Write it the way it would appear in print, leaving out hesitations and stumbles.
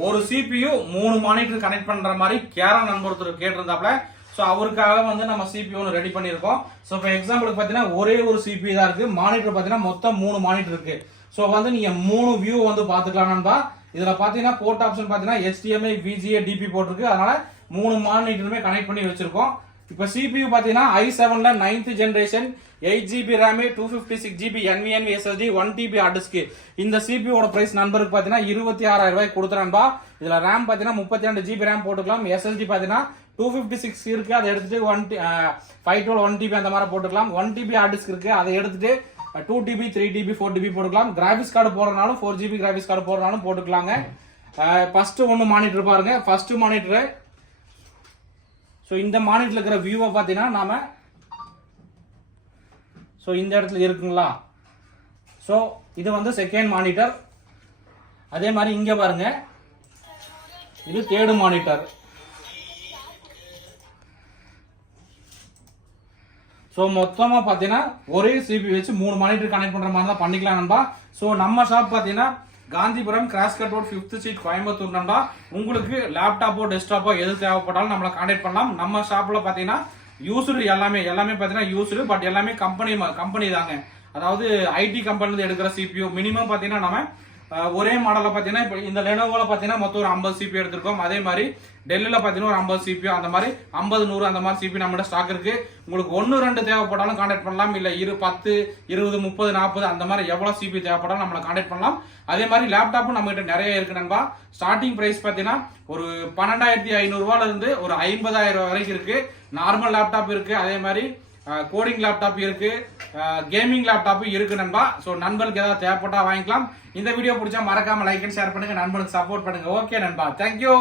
ஒரு CPU 3 monitor connect பண்ற மாதிரி கேரா நண்பர் ஒருத்தர் கேட்டிருந்தாப்ல. ஸோ அவருக்காக வந்து நம்ம CPU ஒன்று ரெடி பண்ணியிருக்கோம். ஸோ இப்போ எக்ஸாம்பிளுக்கு பார்த்தீங்கன்னா ஒரே ஒரு CPU தான் இருக்கு. மானிட்டர் பார்த்தீங்கன்னா மொத்தம் 3 மானிட்டர் இருக்கு. ஸோ வந்து நீங்க 3 வியூ வந்து பார்த்துக்கலாம்னா இதுல பாத்தீங்கன்னா போர்ட் ஆப்ஷன் பாத்தீங்கன்னா HDMI, VGA, DP போட்டிருக்கு. அதனால 3 மானிட்டருமே கனெக்ட் பண்ணி வச்சிருக்கோம். இப்போ CPU பாத்தீங்கன்னா i7ல 9th generation 8GB RAM, 256GB NVMe SSD, 1TB hard disk. இந்த CPU ஓட பிரைஸ் நண்பருக்கு பாத்தீங்கன்னா 26,000 ரூபாய் கொடுத்துறான்பா. இதுல RAM பாத்தீங்கன்னா 32GB RAM போட்டுக்கலாம். SSD பாத்தீங்கன்னா 256 இருக்கு, அதை எடுத்துட்டு 512 1TB அந்த மாதிரி போட்டுக்கலாம். 1TB ஹார்ட் டிஸ்க் இருக்கு, அதை எடுத்துட்டு 2TB 3TB 4TB போட்டுக்கலாம். கிராபிக்ஸ் கார்டு போறனாலும் 4GB கிராபிக்ஸ் கார்டு போறனாலும் போட்டுக்கலாங்க. ஃபர்ஸ்ட் ஒன்னு மானிட்டர் பாருங்க. First monitor. ஸோ இந்த மானிட்டர்ல இருக்கிற வியூவை பார்த்தீங்கன்னா நாம ஸோ இந்த இடத்துல இருக்குங்களா. ஸோ இது வந்து செகண்ட் மானிட்டர். அதே மாதிரி இங்க பாருங்க, இது தேர்ட் மானிட்டர். ஸோ மொத்தமா பாத்தீங்கன்னா ஒரே CPU வச்சு 3 மானிட்டர் கனெக்ட் பண்ற மாதிரி தான் பண்ணிக்கலாம் நண்பா. ஸோ நம்ம ஷாப் பாத்தீங்கன்னா Gandhipuram cross cut road 5th street Coimbatore நண்பா. உங்களுக்கு லேப்டாப்போ டெஸ்க்டாப்போ எது தேவைப்பட்டாலும் நம்மளை கான்டாக்ட் பண்ணலாம். நம்ம ஷாப்ல பாத்தீங்கன்னா யூஸ்டு எல்லாமே பாத்தீங்கன்னா யூஸ்டு, பட் எல்லாமே கம்பெனி தாங்க. அதாவது ஐடி கம்பெனில எடுக்கிற CPU மினிமம் பாத்தீங்கன்னா நம்ம ஒரே மாடல பாத்தீங்கன்னா இப்போ இந்த லெனோவோல பாத்தீங்கன்னா மொத்தம் ஒரு 50 CPU எடுத்திருக்கோம். அதே மாதிரி டெல்லில பாத்தீங்கன்னா ஒரு 50 CPU, அந்த மாதிரி 50 100 அந்த மாதிரி CPU நம்மகிட்ட ஸ்டாக் இருக்கு. உங்களுக்கு 1 2 தேவைப்பட்டாலும் கான்டாக்ட் பண்ணலாம். இல்ல 10 20 30 40 அந்த மாதிரி எவ்வளவு CPU தேவைப்பட்டாலும் நம்மளை கான்டாக்ட் பண்ணலாம். அதே மாதிரி லேப்டாப்பும் நம்ம கிட்ட நிறைய இருக்கு நண்பா. ஸ்டார்டிங் பிரைஸ் பாத்தீங்கன்னா ஒரு 12,500 ரூபாயில இருந்து ஒரு 50,000 வரைக்கும் இருக்கு. நார்மல் லேப்டாப் இருக்கு, அதே மாதிரி கோடிங் லேப்டாப் இருக்கு, கேமிங் லேப்டாப் இருக்கு நண்பா. ஸோ நண்பருக்கு ஏதாவது தேவைப்பட்டா வாங்கிக்கலாம். இந்த வீடியோ பிடிச்சா மறக்காம லைக் அண்ட் ஷேர் பண்ணுங்க, நண்பருக்கு சப்போர்ட் பண்ணுங்க. ஓகே நண்பா, தேங்க்யூ.